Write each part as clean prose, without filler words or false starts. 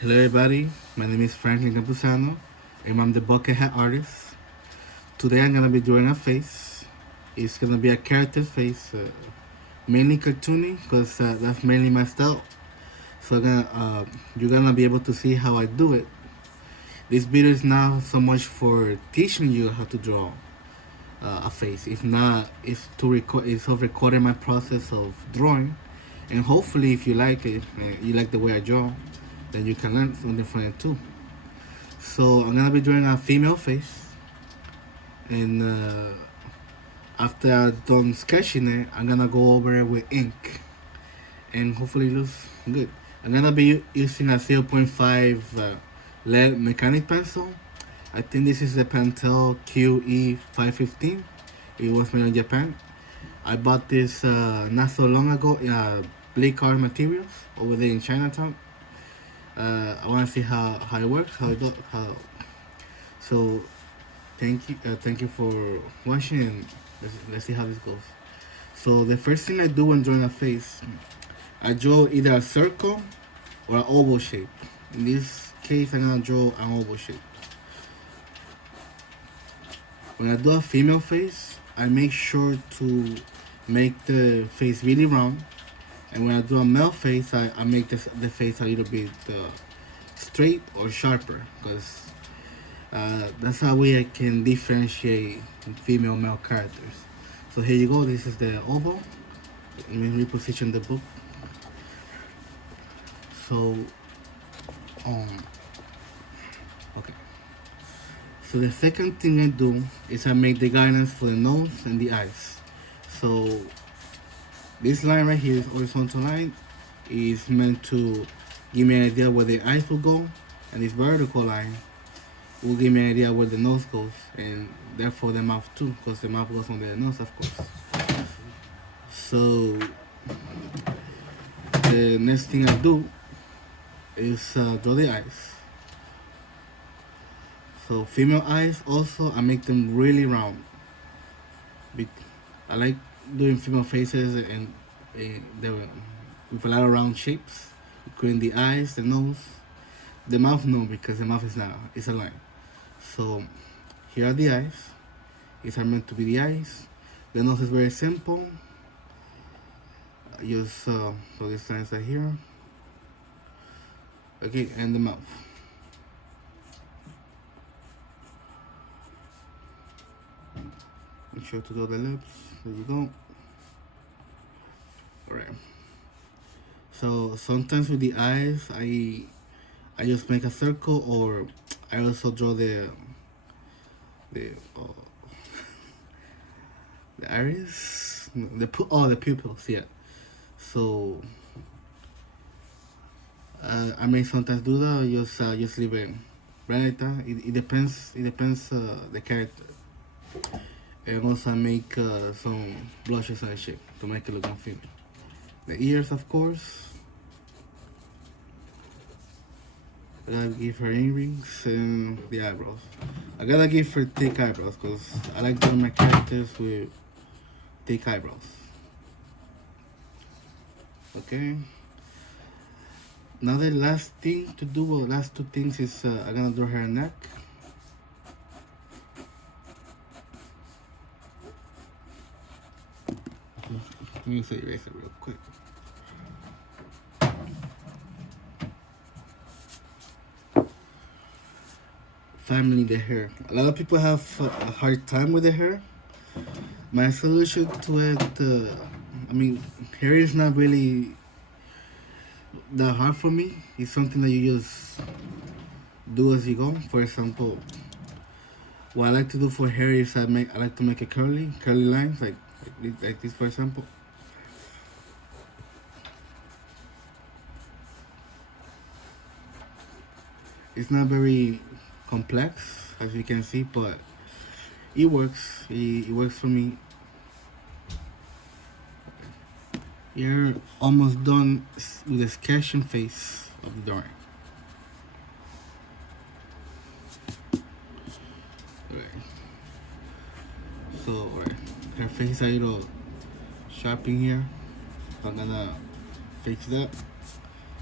Hello, everybody. My name is Franklin Campuzano, and I'm the bucket hat artist. Today, I'm gonna be doing a face. It's gonna be a character face, mainly cartoony, because that's mainly my style. So, you're gonna be able to see how I do it. This video is not so much for teaching you how to draw a face. If not, it's to record. It's of recording my process of drawing, and hopefully, if you like it, you like the way I draw, then you can learn something from it too. So I'm gonna be drawing a female face, and after I'm done sketching it, I'm gonna go over it with ink, and hopefully it looks good. I'm gonna be using a zero point 0.5 lead mechanic pencil. I think this is the Pentel QE515. It was made in Japan. I bought this not so long ago in Bleak Art Materials over there in Chinatown. I want to see how it works, how it go, how. So thank you for watching, and let's see how this goes. So the first thing I do when drawing a face, I draw either a circle or an oval shape. In this case, I'm gonna draw an oval shape. When I do a female face, I make sure to make the face really round. And when I do a male face, I make the face a little bit straight or sharper, because that's how way I can differentiate female male characters. So here you go. This is the oval. Let me reposition the book. So, okay. So the second thing I do is I make the guidance for the nose and the eyes. So this line right here, is horizontal line, is meant to give me an idea where the eyes will go, and this vertical line will give me an idea where the nose goes, and therefore the mouth too, because the mouth goes on the nose, of course. So the next thing I do is draw the eyes. So female eyes also, I make them really round. I like doing female faces and with a lot of round shapes, including the eyes, the nose, the mouth. No, because the mouth is not. It's a line. So here are the eyes. These are meant to be the eyes. The nose is very simple. Just so these lines are here. Okay, and the mouth. Make sure to draw the lips. There you go. Alright. So sometimes with the eyes, I just make a circle, or I also draw the the iris, the pupils. Yeah. So I may sometimes do that. Just leave it right like that. It depends. It depends the character. And also I make some blushes and shit to make it look more female. The ears, of course. I gotta give her earrings and the eyebrows. I gotta give her thick eyebrows because I like doing my characters with thick eyebrows. Okay. Now the last thing to do, well, last two things is I'm gonna draw her neck. Let me erase it real quick. Family, the hair. A lot of people have a hard time with the hair. My solution to it, hair is not really that hard for me. It's something that you just do as you go. For example, what I like to do for hair is I like to make a curly lines, like this, for example. It's not very complex, as you can see, but it works. It works for me. You're almost done with the sketching phase of the drawing. Right. So, right, her face is a little sharp in here. So I'm gonna fix that.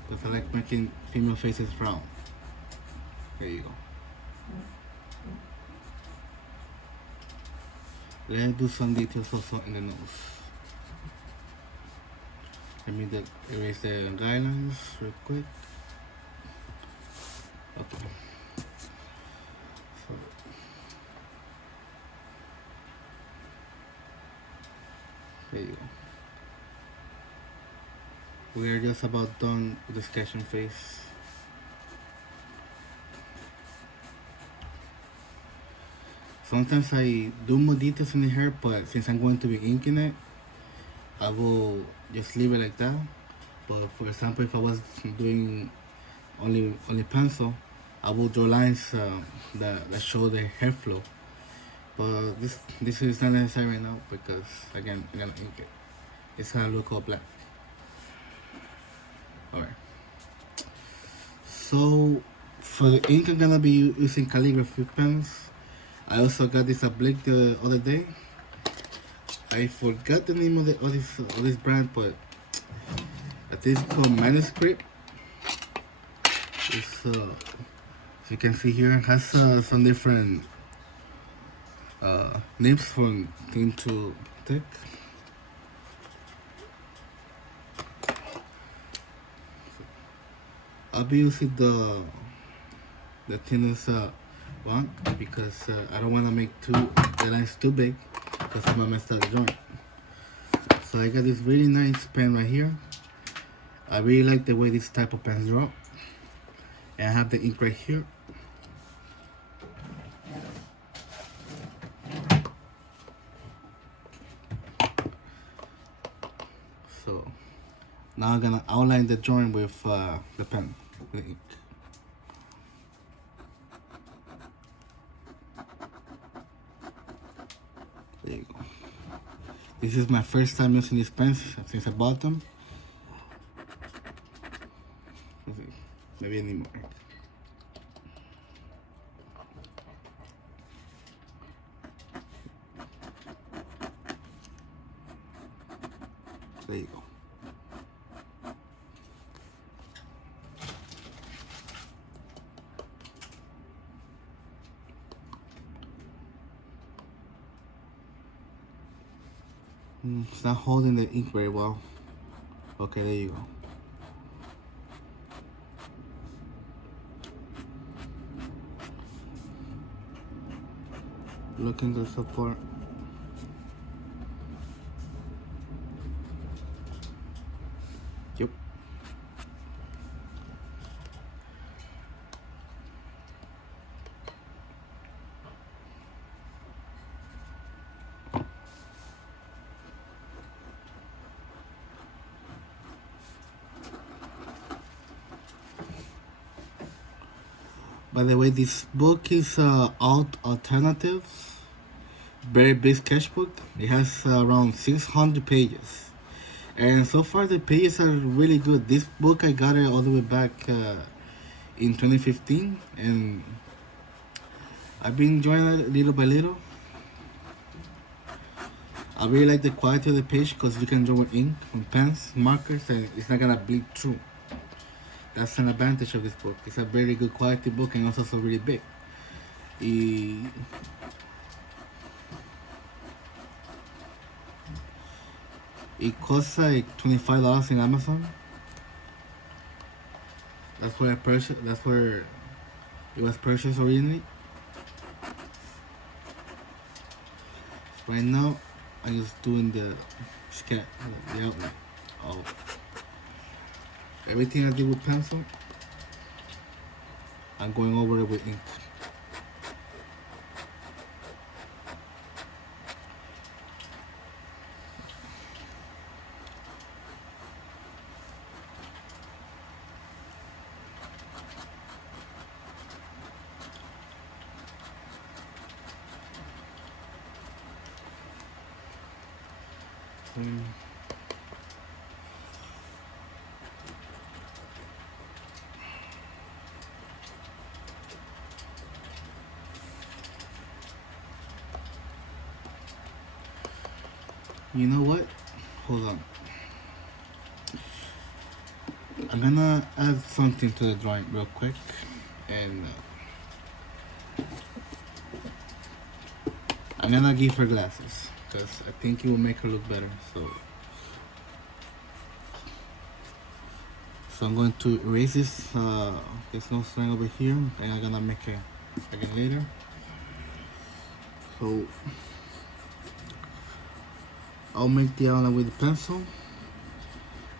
because I like making female faces frown. There you go. Let's do some details also in the nose. Let me erase the guidelines real quick. Okay. So, there you go. We are just about done with the sketching phase. Sometimes I do more details in the hair, but since I'm going to be inking it, I will just leave it like that. But for example, if I was doing only pencil, I will draw lines that show the hair flow. But this is not necessary right now because again I'm gonna ink it. It's gonna look all black. Alright. So for the ink, I'm gonna be using calligraphy pens. I also got this at Blick the other day. I forgot the name of this brand, but I think it's called Manuscript. It's as you can see here, it has some different nibs from thin to thick. I'll be using the thinnest one because I don't want to make the lines too big because I'm gonna mess up the joint. So I got this really nice pen right here. I really like the way this type of pens draw. And I have the ink right here. So now I'm gonna outline the drawing with the pen, with the ink. There you go. This is my first time using these pens since I bought them. Maybe any more. There you go. It's not holding the ink very well. Okay, there you go. Looking good so far. Yep. By the way, this book is Alt Alternatives. Very big sketchbook. It has around 600 pages. And so far the pages are really good. This book I got it all the way back in 2015 and I've been enjoying it little by little. I really like the quality of the page because you can draw with ink, with pens, markers, and it's not gonna bleed through. That's an advantage of this book. It's a very good quality book and also so really big. It costs like $25 in Amazon. That's where I purchased. That's where it was purchased originally. Right now, I'm just doing the sketch, the outline of everything I did with pencil. I'm going over it with ink. You know what? Hold on. I'm gonna add something to the drawing real quick, and I'm gonna give her glasses because I think it will make her look better. So I'm going to erase this no string over here, and I'm gonna make it again later. So I'll make the outline with the pencil,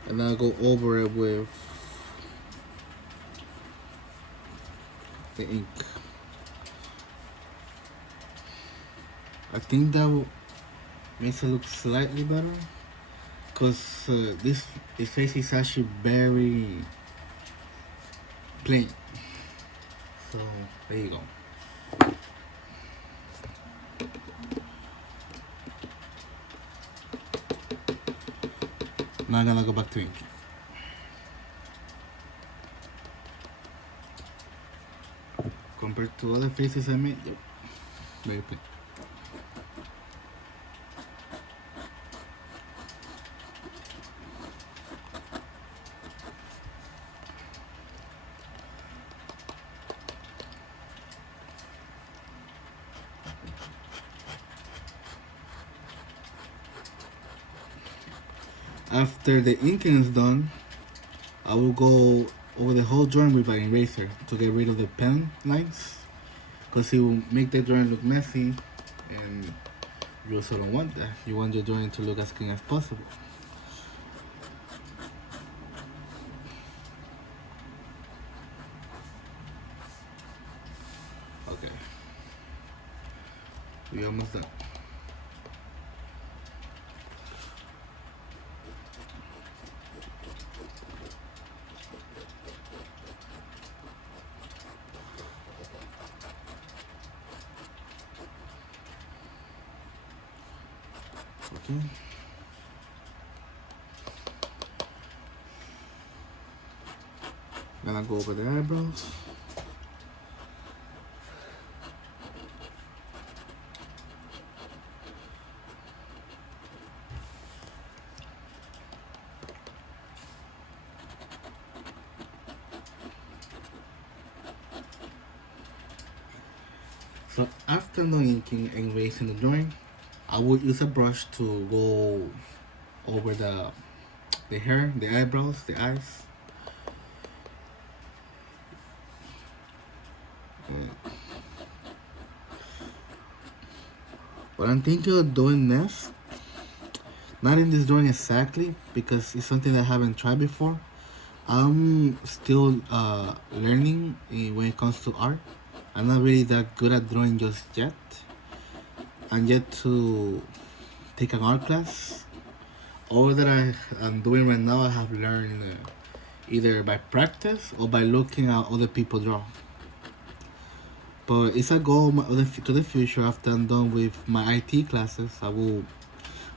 and I'll go over it with the ink. I think that makes it look slightly better, because this face is actually very plain. So there you go. Now I'm gonna go back to ink. Compared to other faces I made, very plain. After the inking is done, I will go over the whole drawing with an eraser to get rid of the pen lines, because it will make the drawing look messy, and you also don't want that. You want your drawing to look as clean as possible. Okay, we almost done. Okay. Gonna go over the eyebrows. So after no inking and erasing the drawing, I would use a brush to go over the hair, the eyebrows, the eyes. What I'm thinking of doing next, not in this drawing exactly, because it's something that I haven't tried before. I'm still learning when it comes to art. I'm not really that good at drawing just yet. I'm yet to take an art class. All that I'm doing right now, I have learned either by practice or by looking at other people draw. But it's a goal to the future. After I'm done with my IT classes, I will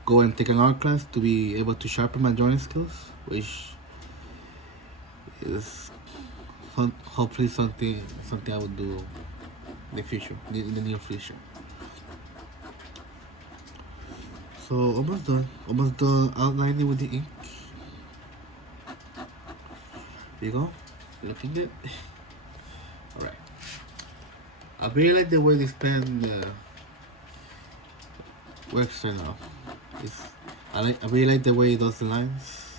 go and take an art class to be able to sharpen my drawing skills, which is hopefully something I would do in the future, in the near future. So almost done outlining with the ink. There you go, looking good. All right. I really like the way this pen works right now. I really like the way it does the lines.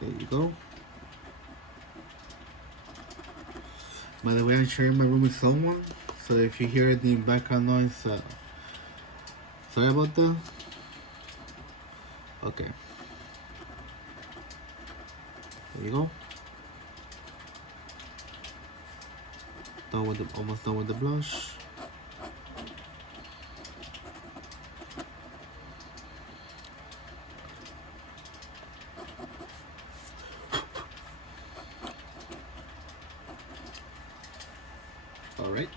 There you go. By the way, I'm sharing my room with someone, so if you hear any background noise, sorry about that. Okay. There you go. Almost done with the blush. All right.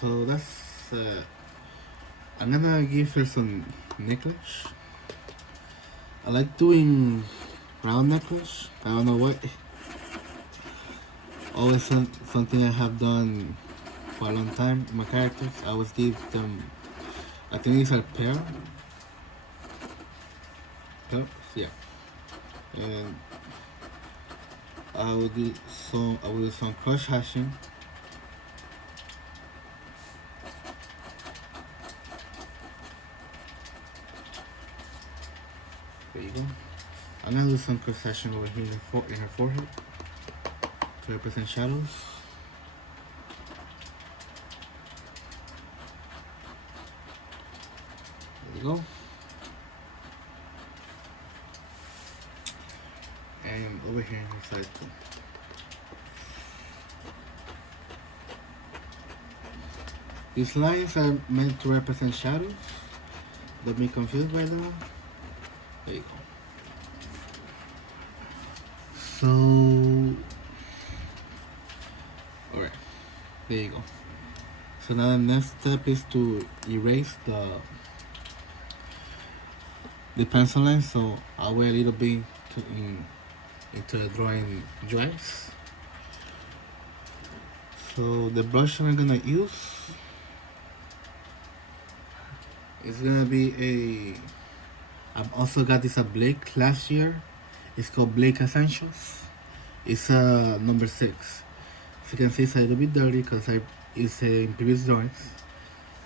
So that's I'm gonna give her some necklace. I like doing round necklace. I don't know what. Always something I have done for a long time. My characters, I always give them, I think these are pair. Pairs, yeah. And I will do some cross hashing. There you go. I'm gonna do some cross hashing over here in her forehead to represent shadows. There you go. And over here on the side too. These lines are meant to represent shadows. Don't be confused by them. There you go. So, alright, there you go. So now the next step is to erase the pencil line. So I'll wait a little bit into the drawing dries. So the brush I'm gonna use is gonna be I've also got this at Blake last year. It's called Blake Essentials. It's number 6. As you can see, it's a little bit dirty because it's in previous drawings.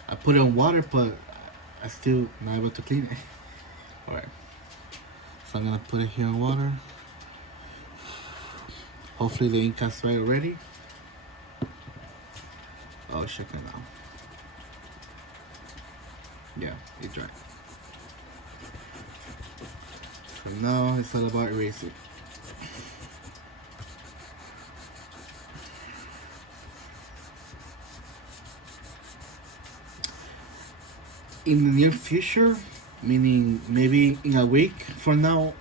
I put it on water, but I still not able to clean it. Alright. So I'm gonna put it here in water. Hopefully the ink has dried already. Oh, check it out. Yeah, it dried. So now it's all about erasing. In the near future, meaning maybe in a week from now,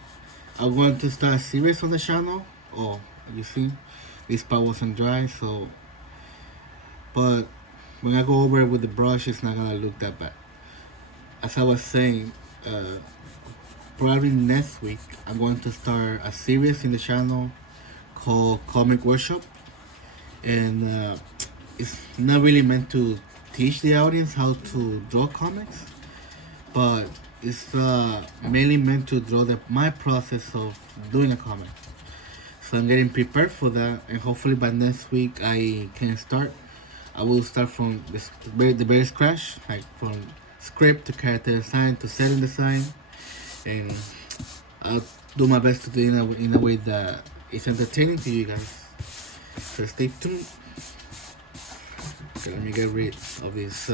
I want to start a series on the channel. Oh, you see, this part wasn't dry, so, but when I go over it with the brush, it's not gonna look that bad. As I was saying, probably next week, I'm going to start a series in the channel called Comic Workshop, and it's not really meant to teach the audience how to draw comics, but it's mainly meant to draw my process of doing a comic. So I'm getting prepared for that, and hopefully by next week I can start. I will start from the very scratch, like from script to character design to setting design, and I'll do my best to do it in a way that is entertaining to you guys. So stay tuned. Okay, let me get rid of this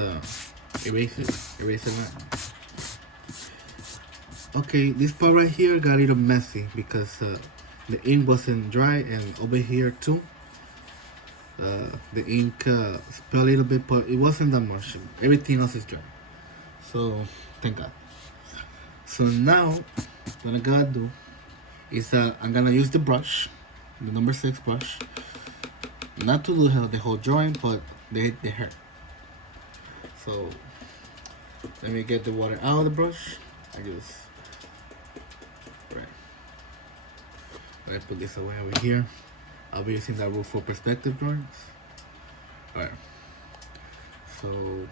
eraser line. Okay, this part right here got a little messy because the ink wasn't dry, and over here too the ink spilled a little bit, but it wasn't that much. Everything else is dry, so thank God. So now what I gotta do is I'm gonna use the brush, the number 6 brush, not to do the whole drawing, but the hair. So let me get the water out of the brush. I put this away over here. I'll be using that rule for perspective drawings. Alright. So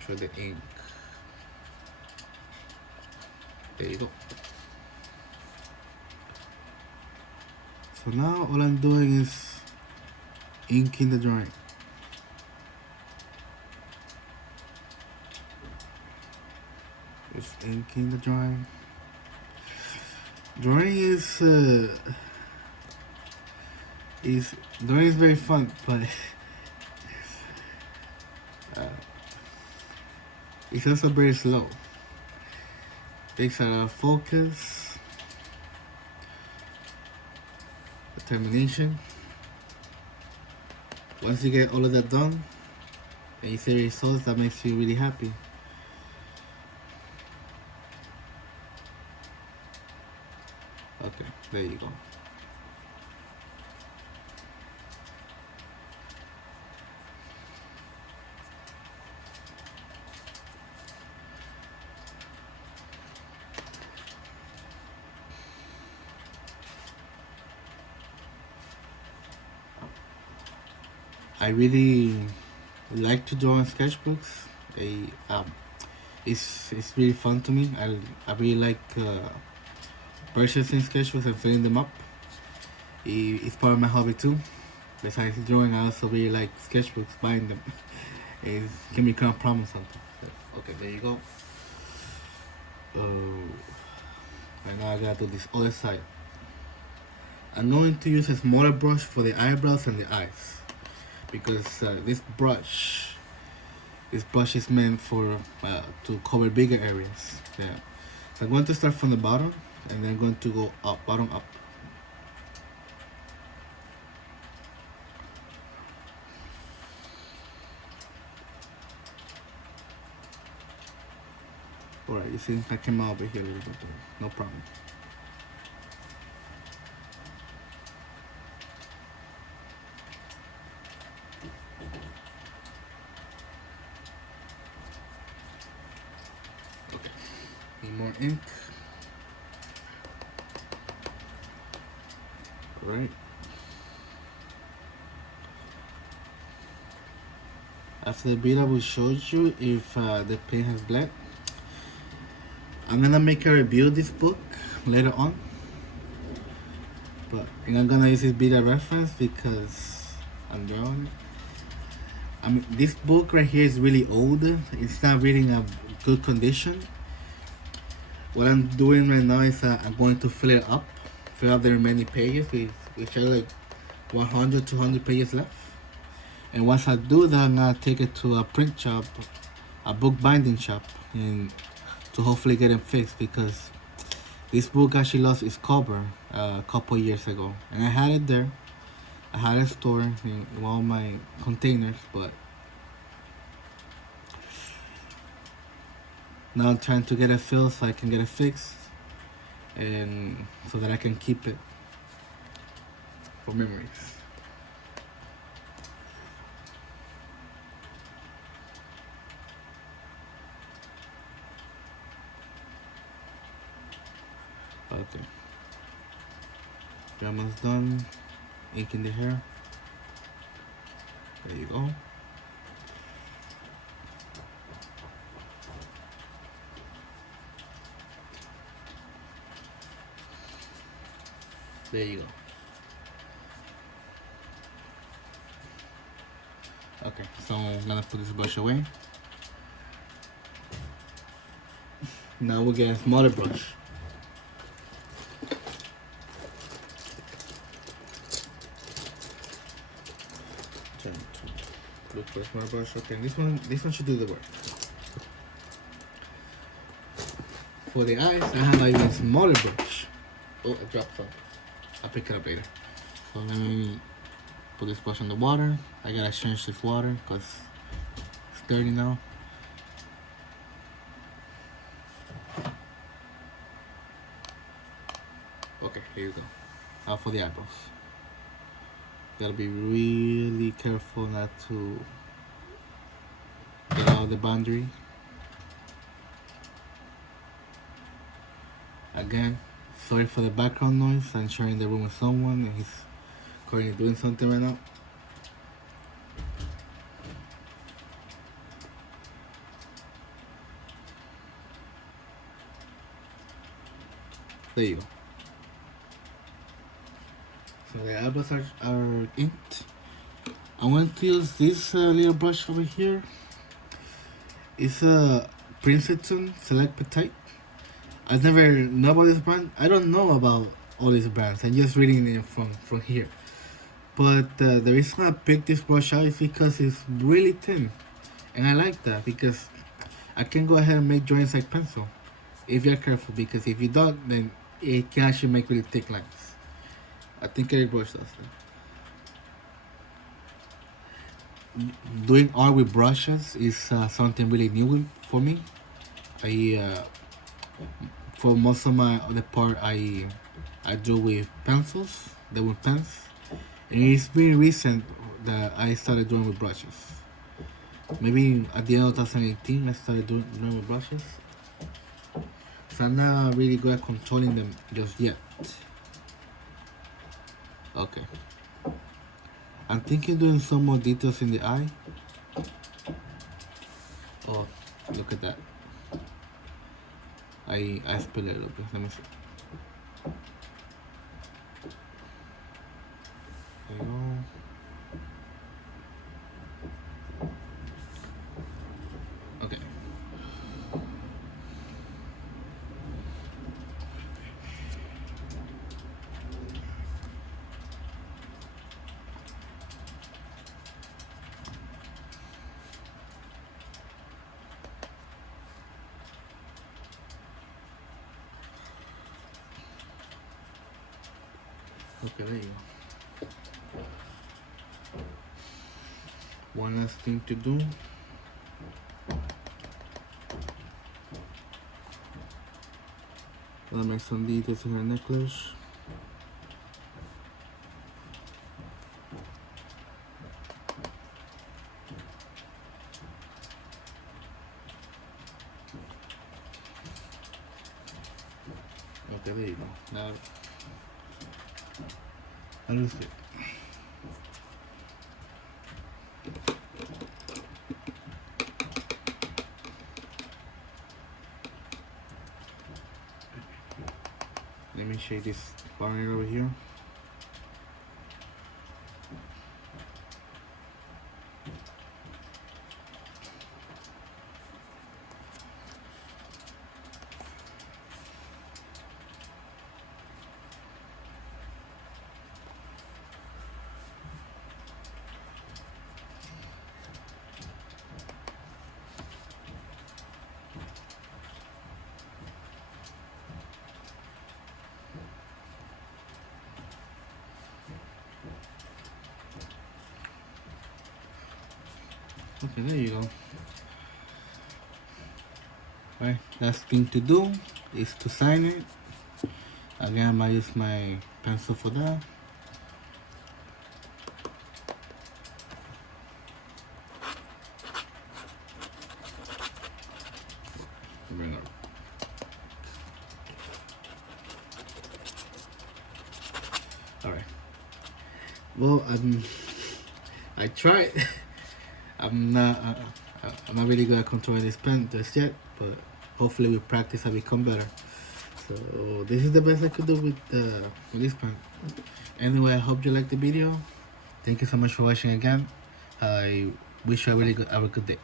show the ink. There you go. So now all I'm doing is inking the drawing. Just inking the drawing. Drawing is very fun, but it's also very slow. Takes a lot of focus, determination. Once you get all of that done and you see the results, that makes you really happy. Okay, there you go. I really like to draw in sketchbooks. I, it's really fun to me. I really like purchasing sketchbooks and filling them up. It's part of my hobby too. Besides drawing, I also really like sketchbooks, buying them. It can be kind of problem sometimes. Okay, there you go. And now I gotta do this other side. I'm going to use a smaller brush for the eyebrows and the eyes because this brush is meant for to cover bigger areas. Yeah. So I'm going to start from the bottom and then I'm going to go up, bottom up. Alright, you see, I came out over here a little bit, no problem. Okay, need more ink. Right. After the bit I will show you if the paint has bled. I'm gonna make a review of this book later on, but I'm gonna use this beta reference because I'm drawing it. I mean, this book right here is really old. It's not really in a good condition. What I'm doing right now is I'm going to fill up the remaining pages, which are like 100, 200 pages left. And once I do that, I'm gonna take it to a print shop, a book binding shop, and to hopefully get it fixed because this book actually lost its cover a couple years ago, and I had it there. I had it stored in one of my containers, but now I'm trying to get it filled so I can get it fixed, and so that I can keep it for memories. Okay, we're almost done. Ink in the hair. There you go. There you go. Okay, so I'm gonna put this brush away. Now we'll get a smaller brush. Look for a smaller brush. Okay, this one should do the work. For the eyes, I have an even smaller brush. Oh, I dropped some. I'll pick it up later. So let me put this brush in the water. I gotta change this water because it's dirty now. Okay, here you go. Now for the eyebrows. Gotta be really careful not to get out of the boundary. Again, sorry for the background noise. I'm sharing the room with someone and he's currently doing something right now. There you go. So the eyebrows are inked. I'm going to use this little brush over here. It's a Princeton Select Petite. I've never know about this brand. I don't know about all these brands. I'm just reading it from here. But the reason I picked this brush out is because it's really thin. And I like that because I can go ahead and make drawings like pencil. If you're careful, because if you don't, then it can actually make really thick lines. I think every brush does that. Doing art with brushes is something really new for me. For most of my other part, I do with pencils, then with pens, and it's been recent that I started doing with brushes. Maybe at the end of 2018, I started doing with brushes. So I'm not really good at controlling them just yet. Okay. I'm thinking doing some more details in the eye. Oh, look at that. I spilled it a little bit. Let me see. There you go. Okay. Okay, there you go. One last thing to do. Gonna make some details in her necklace. Okay, there you go. Now, how do you see it? Let me shade this barrier over here. Okay, there you go. Alright, last thing to do is to sign it. Again, I might use my pencil for that. Bring it up. Alright. Well, I tried. I'm not really good at controlling this pen just yet, but hopefully with practice I become better. So this is the best I could do with this pen. Anyway, I hope you liked the video. Thank you so much for watching again. I wish you have a good day.